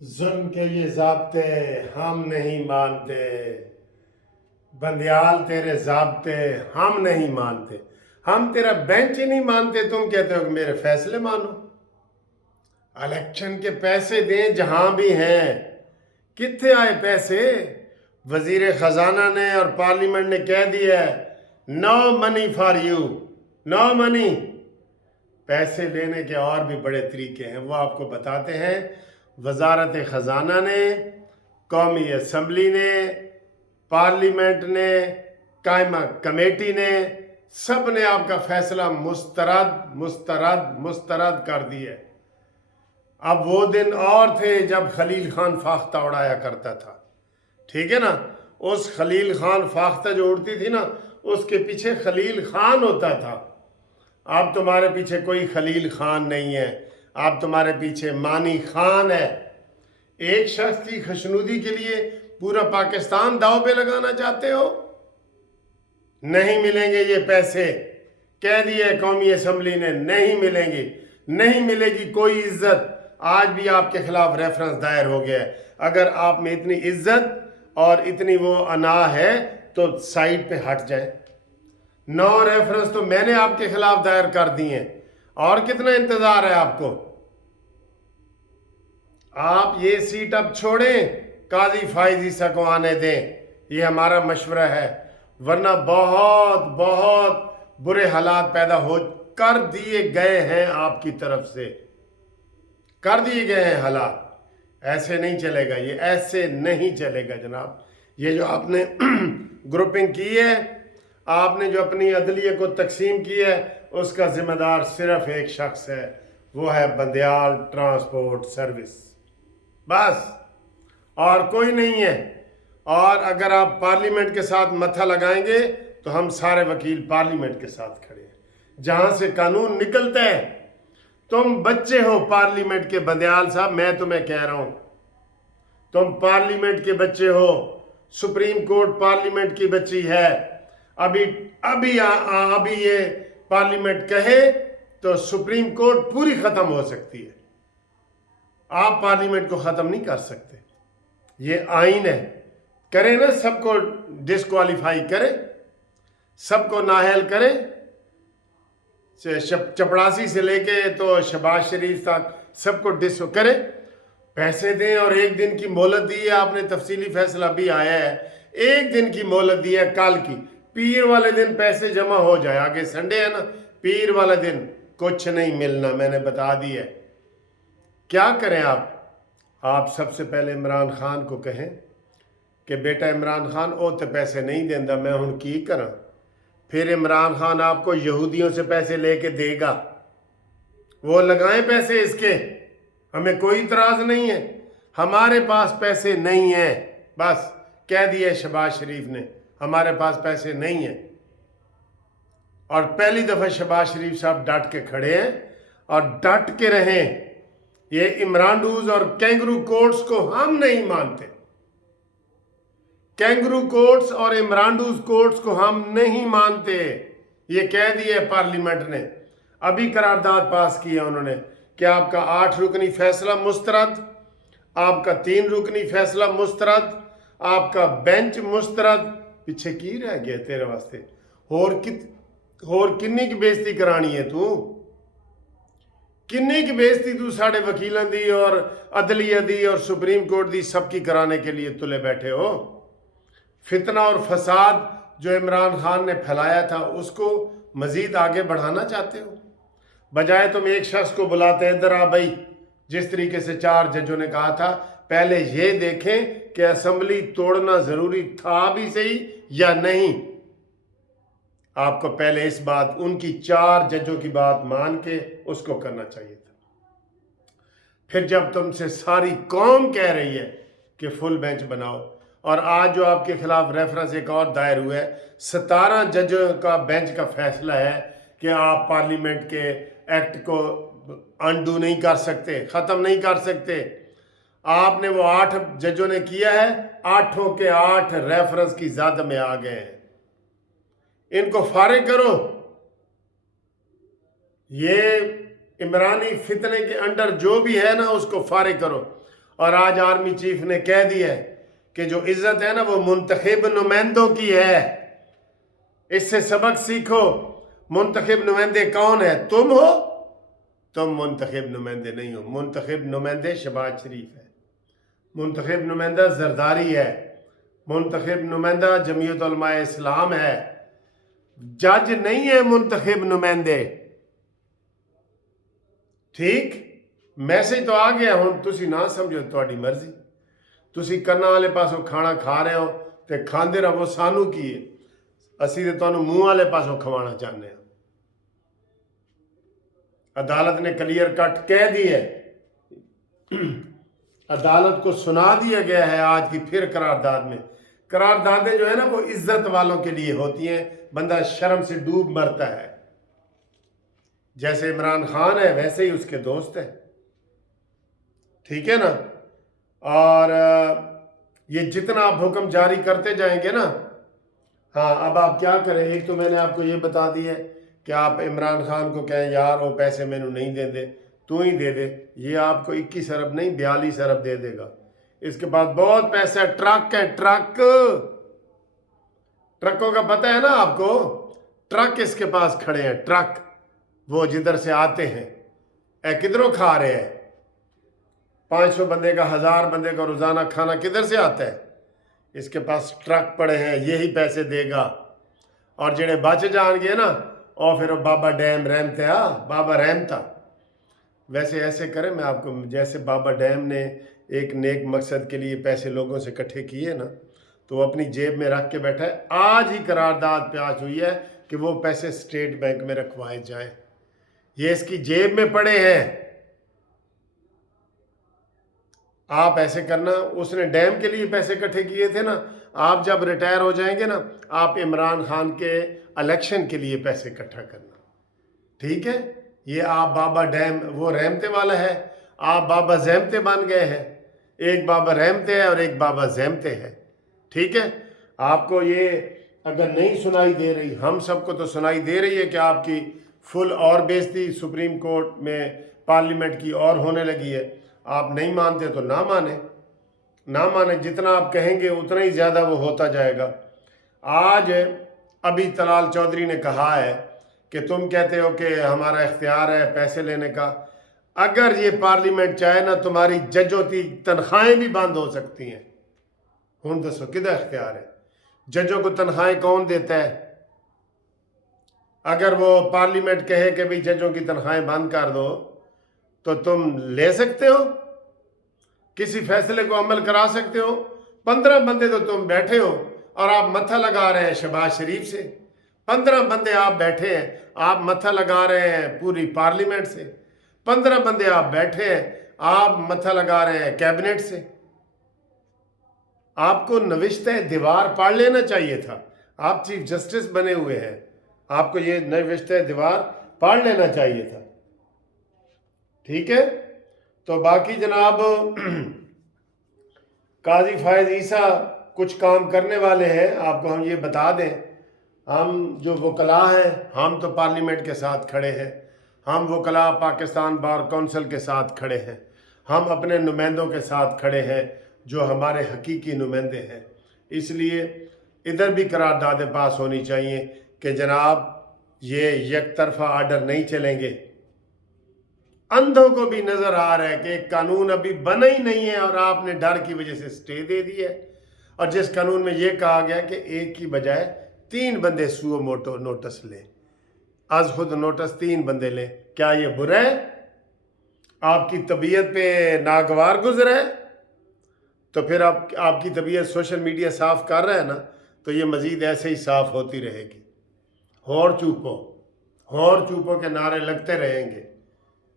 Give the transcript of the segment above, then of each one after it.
ظلم کے یہ ضابطے ہم نہیں مانتے، بندیال تیرے ضابطے ہم نہیں مانتے، ہم تیرا بینچ ہی نہیں مانتے، تم کہتے ہو کہ میرے فیصلے مانو۔ الیکشن کے پیسے دیں جہاں بھی ہیں، کتنے آئے پیسے؟ وزیر خزانہ نے اور پارلیمنٹ نے کہہ دیا ہے نو منی فار یو، نو منی۔ پیسے لینے کے اور بھی بڑے طریقے ہیں، وہ آپ کو بتاتے ہیں۔ وزارت خزانہ نے، قومی اسمبلی نے، پارلیمنٹ نے، قائمہ کمیٹی نے، سب نے آپ کا فیصلہ مسترد مسترد مسترد کر دیا۔ اب وہ دن اور تھے جب خلیل خان فاختہ اڑایا کرتا تھا، ٹھیک ہے نا؟ اس خلیل خان فاختہ جو اڑتی تھی نا، اس کے پیچھے خلیل خان ہوتا تھا۔ اب تمہارے پیچھے کوئی خلیل خان نہیں ہے، اب تمہارے پیچھے مانی خان ہے۔ ایک شخص کی خوشنودی کے لیے پورا پاکستان داؤ پہ لگانا چاہتے ہو؟ نہیں ملیں گے یہ پیسے، کہہ دیا قومی اسمبلی نے، نہیں ملیں گی، نہیں ملے گی کوئی عزت۔ آج بھی آپ کے خلاف ریفرنس دائر ہو گیا ہے۔ اگر آپ میں اتنی عزت اور اتنی وہ انا ہے تو سائٹ پہ ہٹ جائیں۔ 9 ریفرنس تو میں نے آپ کے خلاف دائر کر دی ہیں، اور کتنا انتظار ہے آپ کو؟ آپ یہ سیٹ اب چھوڑیں، قاضی فائز عیسیٰ کو آنے دیں، یہ ہمارا مشورہ ہے، ورنہ بہت بہت برے حالات پیدا ہو کر دیے گئے ہیں آپ کی طرف سے، کر دیے گئے ہیں حالات۔ ایسے نہیں چلے گا، یہ ایسے نہیں چلے گا جناب۔ یہ جو آپ نے گروپنگ کی ہے، آپ نے جو اپنی عدلیہ کو تقسیم کی ہے، اس کا ذمہ دار صرف ایک شخص ہے، وہ ہے بندیال ٹرانسپورٹ سروس، بس، اور کوئی نہیں ہے۔ اور اگر آپ پارلیمنٹ کے ساتھ متھا لگائیں گے تو ہم سارے وکیل پارلیمنٹ کے ساتھ کھڑے ہیں، جہاں سے قانون نکلتا ہے۔ تم بچے ہو پارلیمنٹ کے، بندیال صاحب میں تمہیں کہہ رہا ہوں، تم پارلیمنٹ کے بچے ہو، سپریم کورٹ پارلیمنٹ کی بچی ہے۔ ابھی یہ پارلیمنٹ کہے تو سپریم کورٹ پوری ختم ہو سکتی ہے، آپ پارلیمنٹ کو ختم نہیں کر سکتے۔ یہ آئین ہے، کریں نا، سب کو ڈسکوالیفائی کریں، سب کو نااہل کریں، چپڑاسی سے لے کے تو شہباز شریف تک سب کو ڈس کریں، پیسے دیں۔ اور ایک دن کی مہلت دی ہے آپ نے، تفصیلی فیصلہ بھی آیا ہے، ایک دن کی مہلت دی ہے، کل کی، پیر والے دن پیسے جمع ہو جائے، آگے سنڈے ہے نا، پیر والے دن کچھ نہیں ملنا، میں نے بتا دیا ہے۔ کیا کریں آپ سب سے پہلے عمران خان کو کہیں کہ بیٹا عمران خان او تے پیسے نہیں دیندا، میں ہن کی کراں؟ پھر عمران خان آپ کو یہودیوں سے پیسے لے کے دے گا، وہ لگائیں پیسے اس کے، ہمیں کوئی اعتراض نہیں ہے، ہمارے پاس پیسے نہیں ہیں، بس کہہ دیا شہباز شریف نے ہمارے پاس پیسے نہیں ہیں۔ اور پہلی دفعہ شہباز شریف صاحب ڈٹ کے کھڑے ہیں، اور ڈٹ کے رہیں۔ یہ عمرانڈوز اور کینگرو کورٹس کو ہم نہیں مانتے، کینگرو کورٹس اور عمرانڈوز کورٹس کو ہم نہیں مانتے، یہ کہہ دیا پارلیمنٹ نے۔ ابھی قرارداد پاس کی ہے انہوں نے کہ آپ کا 8 رکنی فیصلہ مسترد، آپ کا 3 رکنی فیصلہ مسترد، آپ کا بینچ مسترد۔ پیچھے کی رہ گیا تیرے واسطے؟ اور کنی کی بےزتی کرانی ہے تو؟ کنی کی بےزتی تو ساڑھے وکیلاں دی اور عدلیہ دی اور سپریم کورٹ دی سب کی کرانے کے لیے تلے بیٹھے ہو؟ فتنہ اور فساد جو عمران خان نے پھیلایا تھا اس کو مزید آگے بڑھانا چاہتے ہو؟ بجائے تم ایک شخص کو بلاتے ادھر آ بھائی، جس طریقے سے 4 ججوں نے کہا تھا، پہلے یہ دیکھیں کہ اسمبلی توڑنا ضروری تھا بھی صحیح یا نہیں۔ آپ کو پہلے اس بات، ان کی 4 ججوں کی بات مان کے اس کو کرنا چاہیے تھا۔ پھر جب تم سے ساری قوم کہہ رہی ہے کہ فل بینچ بناؤ، اور آج جو آپ کے خلاف ریفرنس ایک اور دائر ہوا ہے، 17 ججوں کا بینچ کا فیصلہ ہے کہ آپ پارلیمنٹ کے ایکٹ کو انڈو نہیں کر سکتے، ختم نہیں کر سکتے۔ آپ نے وہ 8 ججوں نے کیا ہے، 8 کے 8 ریفرنس کی زد میں آ گئے ہیں، ان کو فارغ کرو۔ یہ عمرانی فتنے کے انڈر جو بھی ہے نا، اس کو فارغ کرو۔ اور آج آرمی چیف نے کہہ دیا ہے کہ جو عزت ہے نا وہ منتخب نمائندوں کی ہے. اس سے سبق سیکھو. منتخب نمائندے کون ہے؟ تم ہو. تم منتخب نمائندے نہیں ہو. منتخب نمائندے شہباز شریف ہے. منتخب نمائندہ زرداری ہے. منتخب نمائندہ جمعیت علماء اسلام ہے. جج نہیں ہے منتخب نمائندے. ٹھیک؟ میسج تو آ گیا. ہوں تسی نہ سمجھو تہاڈی مرضی. تسی کناں والے پاسوں کھانا کھا رہے ہو تے کھاندے رہو سانو کی ہے. اسی تے تانوں منہ والے پاسوں کھوانا چاہنے ہیں. عدالت نے کلیئر کٹ کہہ دی ہے. عدالت کو سنا دیا گیا ہے آج کی پھر قرارداد میں. قراردادیں جو ہے نا وہ عزت والوں کے لیے ہوتی ہیں. بندہ شرم سے ڈوب مرتا ہے. جیسے عمران خان ہے ویسے ہی اس کے دوست ہے. ٹھیک ہے نا؟ اور یہ جتنا آپ حکم جاری کرتے جائیں گے نا، ہاں اب آپ کیا کریں. ایک تو میں نے آپ کو یہ بتا دی ہے کہ آپ عمران خان کو کہیں یار وہ پیسے میں نے نہیں دے دے، تو ہی دے دے. یہ آپ کو 21 ارب نہیں 42 ارب دے دے گا. اس کے بعد بہت پیسہ. ٹرک ہے، ٹرک. ٹرکوں کا پتہ ہے نا آپ کو؟ ٹرک اس کے پاس کھڑے ہیں. ٹرک وہ جدھر سے آتے ہیں. کدھروں کھا رہے ہیں؟ 500 بندے کا 1000 بندے کا روزانہ کھانا کدھر سے آتا ہے؟ اس کے پاس ٹرک پڑے ہیں. یہی پیسے دے گا. اور جڑے بچ جان گے نا اور پھر بابا ڈیم رحمت ہے. بابا رحمتا. ویسے ایسے کریں میں آپ کو، جیسے بابا ڈیم نے ایک نیک مقصد کے لیے پیسے لوگوں سے اکٹھے کیے نا، تو وہ اپنی جیب میں رکھ کے بیٹھا ہے. آج ہی قرارداد پیش ہوئی ہے کہ وہ پیسے اسٹیٹ بینک میں رکھوائے جائیں. یہ اس کی جیب میں پڑے ہیں. آپ ایسے کرنا. اس نے ڈیم کے لیے پیسے اکٹھے کیے تھے نا. آپ جب ریٹائر ہو جائیں گے نا، آپ عمران خان کے الیکشن کے لیے پیسے اکٹھا کرنا. ٹھیک ہے؟ یہ آپ بابا ڈیم وہ رحمتے والا ہے. آپ بابا زحمتے بن گئے ہیں. ایک بابا رحمتے ہے اور ایک بابا زحمتے ہے. ٹھیک ہے؟ آپ کو یہ اگر نہیں سنائی دے رہی، ہم سب کو تو سنائی دے رہی ہے کہ آپ کی فل اور بےزتی سپریم کورٹ میں پارلیمنٹ کی اور ہونے لگی ہے. آپ نہیں مانتے تو نہ مانیں. نہ مانیں. جتنا آپ کہیں گے اتنا ہی زیادہ وہ ہوتا جائے گا. آج ابھی طلال چودھری نے کہا ہے کہ تم کہتے ہو کہ ہمارا اختیار ہے پیسے لینے کا. اگر یہ پارلیمنٹ چاہے نا تمہاری ججوں کی تنخواہیں بھی بند ہو سکتی ہیں. ہوں دسو کدھر اختیار ہے؟ ججوں کو تنخواہیں کون دیتا ہے؟ اگر وہ پارلیمنٹ کہے کہ بھی ججوں کی تنخواہیں بند کر دو تو تم لے سکتے ہو؟ کسی فیصلے کو عمل کرا سکتے ہو؟ 15 بندے تو تم بیٹھے ہو اور آپ متھا لگا رہے ہیں شہباز شریف سے. 15 بندے آپ بیٹھے ہیں، آپ متھا لگا رہے ہیں پوری پارلیمنٹ سے. 15 بندے آپ بیٹھے ہیں، آپ متھا لگا رہے ہیں کیبنٹ سے. آپ کو نوشتہ دیوار پڑھ لینا چاہیے تھا. آپ چیف جسٹس بنے ہوئے ہیں، آپ کو یہ نوشتہ دیوار پڑھ لینا چاہیے تھا. ٹھیک ہے؟ تو باقی جناب قاضی فائز عیسیٰ کچھ کام کرنے والے ہیں. آپ کو ہم یہ بتا دیں، ہم جو وکلاء ہیں ہم تو پارلیمنٹ کے ساتھ کھڑے ہیں. ہم وکلاء پاکستان بار کونسل کے ساتھ کھڑے ہیں. ہم اپنے نمائندوں کے ساتھ کھڑے ہیں جو ہمارے حقیقی نمائندے ہیں. اس لیے ادھر بھی قراردادیں پاس ہونی چاہیے کہ جناب یہ یک طرفہ آرڈر نہیں چلیں گے. اندھوں کو بھی نظر آ رہا ہے کہ ایک قانون ابھی بنا ہی نہیں ہے اور آپ نے ڈر کی وجہ سے سٹے دے دی ہے. اور جس قانون میں یہ کہا گیا کہ ایک کی بجائے 3 بندے سو موٹو نوٹس لیں، از خود نوٹس 3 بندے لیں. کیا یہ برا ہے؟ آپ کی طبیعت پہ ناگوار گزرا ہے؟ تو پھر آپ کی طبیعت سوشل میڈیا صاف کر رہا ہے نا، تو یہ مزید ایسے ہی صاف ہوتی رہے گی. ہور چوپو کے نعرے لگتے رہیں گے.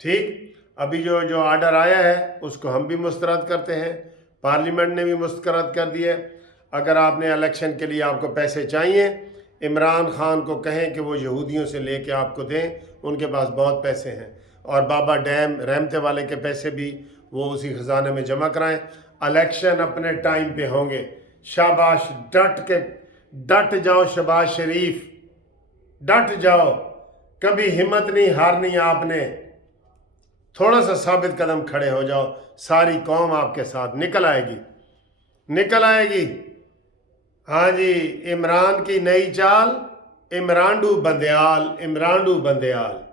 ٹھیک؟ ابھی جو آرڈر آیا ہے اس کو ہم بھی مسترد کرتے ہیں. پارلیمنٹ نے بھی مسترد کر دیا. اگر آپ نے الیکشن کے لیے آپ کو پیسے چاہیے، عمران خان کو کہیں کہ وہ یہودیوں سے لے کے آپ کو دیں، ان کے پاس بہت پیسے ہیں. اور بابا ڈیم رحمتے والے کے پیسے بھی وہ اسی خزانے میں جمع کرائیں. الیکشن اپنے ٹائم پہ ہوں گے. شاباش، ڈٹ جاؤ شہباز شریف، ڈٹ جاؤ. کبھی ہمت نہیں ہارنی آپ نے. تھوڑا سا ثابت قدم کھڑے ہو جاؤ، ساری قوم آپ کے ساتھ نکل آئے گی، نکل آئے گی۔ ہاں جی، عمران کی نئی چال، عمرانڈو بندیال، عمرانڈو بندیال۔